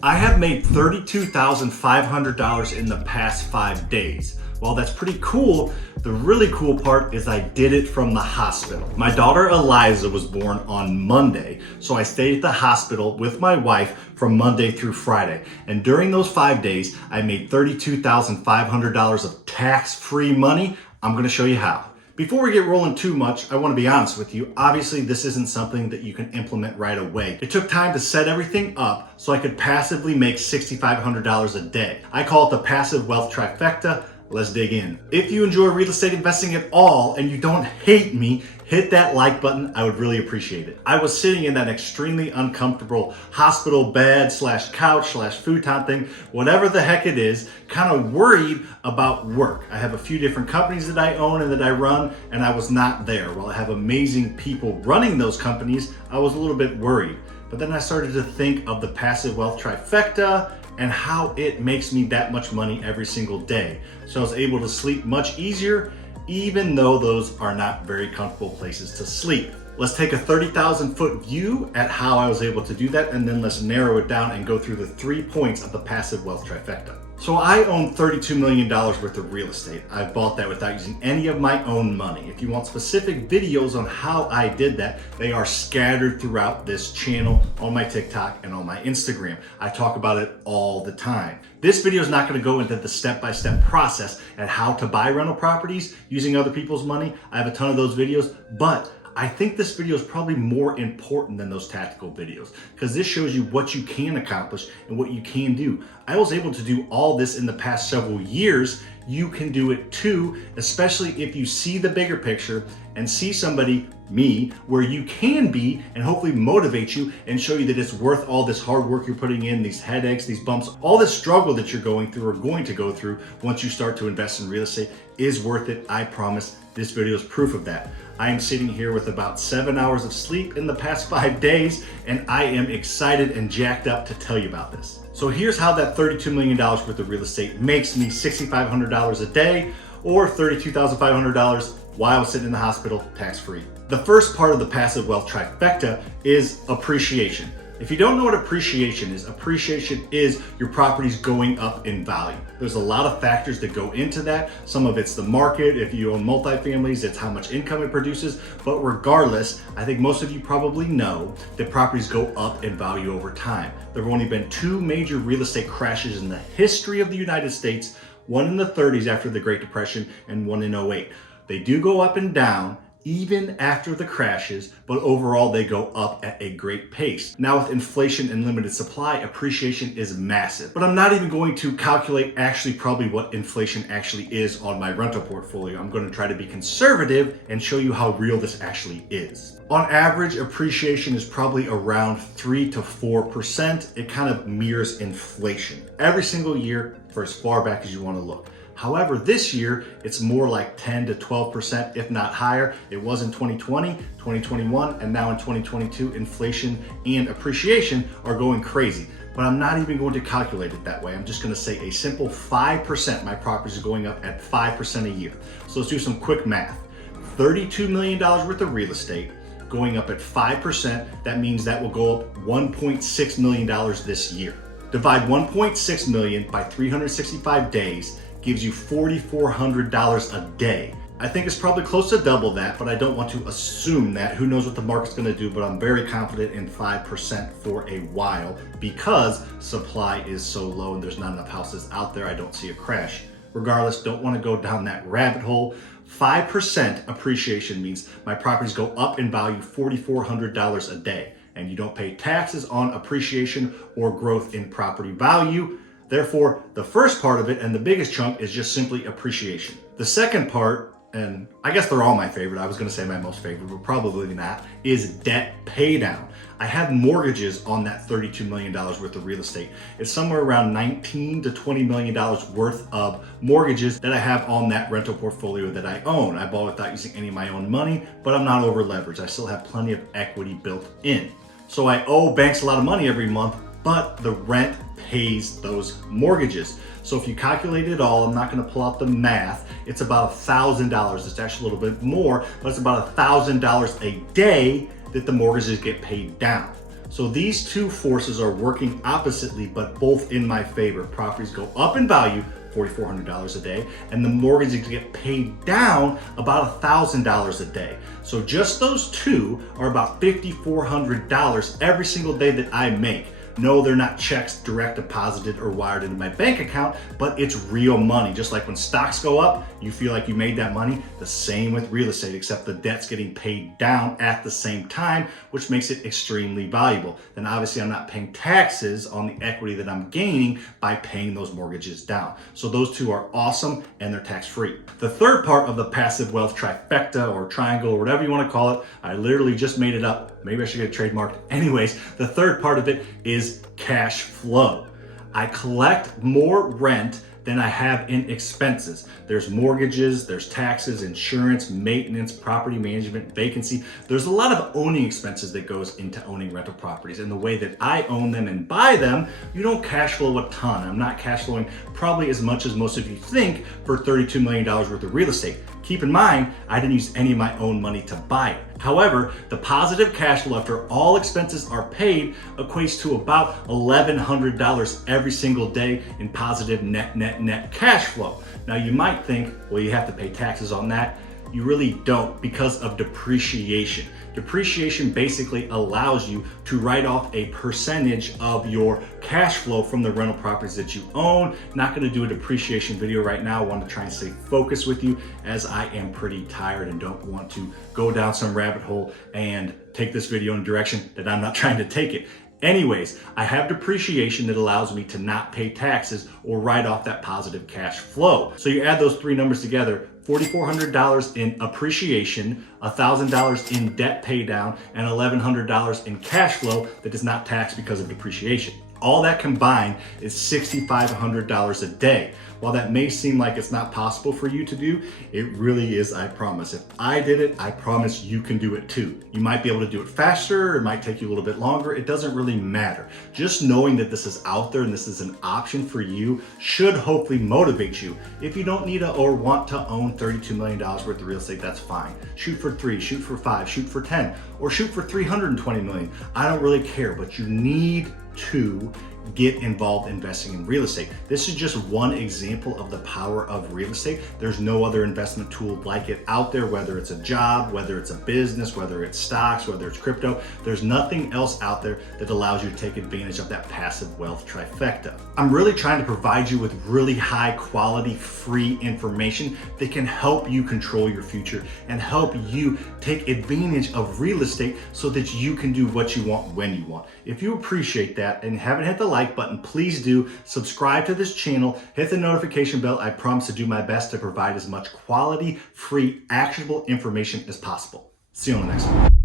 I have made $32,500 in the past 5 days. While that's pretty cool, the really cool part is I did it from the hospital. My daughter Eliza was born on Monday, so I stayed at the hospital with my wife from Monday through Friday. And during those 5 days, I made $32,500 of tax-free money. I'm gonna show you how. Before we get rolling too much, I want to be honest with you. Obviously, this isn't something that you can implement right away. It took time to set everything up so I could passively make $6,500 a day. I call it the passive wealth trifecta. Let's dig in. If you enjoy real estate investing at all and you don't hate me, hit that like button. I would really appreciate it. I was sitting in that extremely uncomfortable hospital bed / couch / futon thing, whatever the heck it is, kind of worried about work. I have a few different companies that I own and that I run, and I was not there. While I have amazing people running those companies, I was a little bit worried. But then I started to think of the passive wealth trifecta and how it makes me that much money every single day. So I was able to sleep much easier, even though those are not very comfortable places to sleep. Let's take a 30,000 foot view at how I was able to do that, and then let's narrow it down and go through the 3 points of the passive wealth trifecta. So I own $32 million worth of real estate. I bought that without using any of my own money. If you want specific videos on how I did that, they are scattered throughout this channel, on my TikTok and on my Instagram. I talk about it all the time. This video is not going to go into the step-by-step process at how to buy rental properties using other people's money. I have a ton of those videos, but I think this video is probably more important than those tactical videos because this shows you what you can accomplish and what you can do. I was able to do all this in the past several years. You can do it too, especially if you see the bigger picture and see somebody, me, where you can be and hopefully motivate you and show you that it's worth all this hard work you're putting in, these headaches, these bumps, all this struggle that you're going through or going to go through once you start to invest in real estate is worth it. I promise. This video is proof of that. I am sitting here with about 7 hours of sleep in the past 5 days, and I am excited and jacked up to tell you about this. So here's how that $32 million worth of real estate makes me $6,500 a day or $32,500 while I was sitting in the hospital tax-free. The first part of the passive wealth trifecta is appreciation. If you don't know what appreciation is your properties going up in value. There's a lot of factors that go into that. Some of it's the market. If you own multifamilies, it's how much income it produces. But regardless, I think most of you probably know that properties go up in value over time. There have only been 2 major real estate crashes in the history of the United States, one in the 30s after the Great Depression and one in 08. They do go up and down even after the crashes, but overall they go up at a great pace. Now with inflation and limited supply, appreciation is massive. But I'm not even going to calculate actually probably what inflation actually is on my rental portfolio. I'm going to try to be conservative and show you how real this actually is. On average, appreciation is probably around 3 to 4%. It kind of mirrors inflation every single year for as far back as you want to look. However, this year, it's more like 10 to 12%, if not higher. It was in 2020, 2021, and now in 2022, inflation and appreciation are going crazy. But I'm not even going to calculate it that way. I'm just gonna say a simple 5%. My properties are going up at 5% a year. So let's do some quick math. $32 million worth of real estate going up at 5%. That means that will go up $1.6 million this year. Divide 1.6 million by 365 days, gives you $4,400 a day. I think it's probably close to double that, but I don't want to assume that. Who knows what the market's gonna do, but I'm very confident in 5% for a while because supply is so low and there's not enough houses out there. I don't see a crash. Regardless, don't wanna go down that rabbit hole. 5% appreciation means my properties go up in value $4,400 a day, and you don't pay taxes on appreciation or growth in property value. Therefore, the first part of it and the biggest chunk is just simply appreciation. The second part, and I guess they're all my favorite, I was gonna say my most favorite, but probably not, is debt pay down. I have mortgages on that $32 million worth of real estate. It's somewhere around $19 to $20 million worth of mortgages that I have on that rental portfolio that I own. I bought without using any of my own money, but I'm not over leveraged. I still have plenty of equity built in. So I owe banks a lot of money every month, but the rent pays those mortgages. So if you calculate it all, I'm not gonna pull out the math, it's about $1,000. It's actually a little bit more, but it's about $1,000 a day that the mortgages get paid down. So these two forces are working oppositely, but both in my favor. Properties go up in value, $4,400 a day, and the mortgages get paid down about $1,000 a day. So just those two are about $5,400 every single day that I make. No, they're not checks direct deposited or wired into my bank account, but it's real money. Just like when stocks go up, you feel like you made that money. The same with real estate, except the debt's getting paid down at the same time, which makes it extremely valuable. Then obviously I'm not paying taxes on the equity that I'm gaining by paying those mortgages down. So those two are awesome and they're tax-free. The third part of the passive wealth trifecta or triangle or whatever you want to call it, I literally just made it up. Maybe I should get it trademarked. Anyways, the third part of it is cash flow. I collect more rent than I have in expenses. There's mortgages, there's taxes, insurance, maintenance, property management, vacancy. There's a lot of owning expenses that goes into owning rental properties. And the way that I own them and buy them, you don't cash flow a ton. I'm not cash flowing probably as much as most of you think for $32 million worth of real estate. Keep in mind, I didn't use any of my own money to buy it. However, the positive cash flow after all expenses are paid equates to about $1,100 every single day in positive net cash flow. Now you might think, well, you have to pay taxes on that. You really don't because of depreciation. Depreciation basically allows you to write off a percentage of your cash flow from the rental properties that you own. Not going to do a depreciation video right now. I want to try and stay focused with you as I am pretty tired and don't want to go down some rabbit hole and take this video in a direction that I'm not trying to take it. Anyways, I have depreciation that allows me to not pay taxes or write off that positive cash flow. So you add those three numbers together, $4,400 in appreciation, $1,000 in debt pay down, and $1,100 in cash flow that is not taxed because of depreciation. All that combined is $6,500 a day. While that may seem like it's not possible for you to do, it really is, I promise. If I did it, I promise you can do it too. You might be able to do it faster, it might take you a little bit longer, it doesn't really matter. Just knowing that this is out there and this is an option for you should hopefully motivate you. If you don't need or want to own $32 million worth of real estate, that's fine. Shoot for 3, shoot for 5, shoot for 10, or shoot for 320 million. I don't really care, but you need to get involved investing in real estate. This is just one example of the power of real estate. There's no other investment tool like it out there, whether it's a job, whether it's a business, whether it's stocks, whether it's crypto. There's nothing else out there that allows you to take advantage of that passive wealth trifecta. I'm really trying to provide you with really high quality free information that can help you control your future and help you take advantage of real estate so that you can do what you want when you want. If you appreciate that and haven't hit the like button, please do subscribe to this channel, hit the notification bell. I promise to do my best to provide as much quality, free, actionable information as possible. See you on the next one.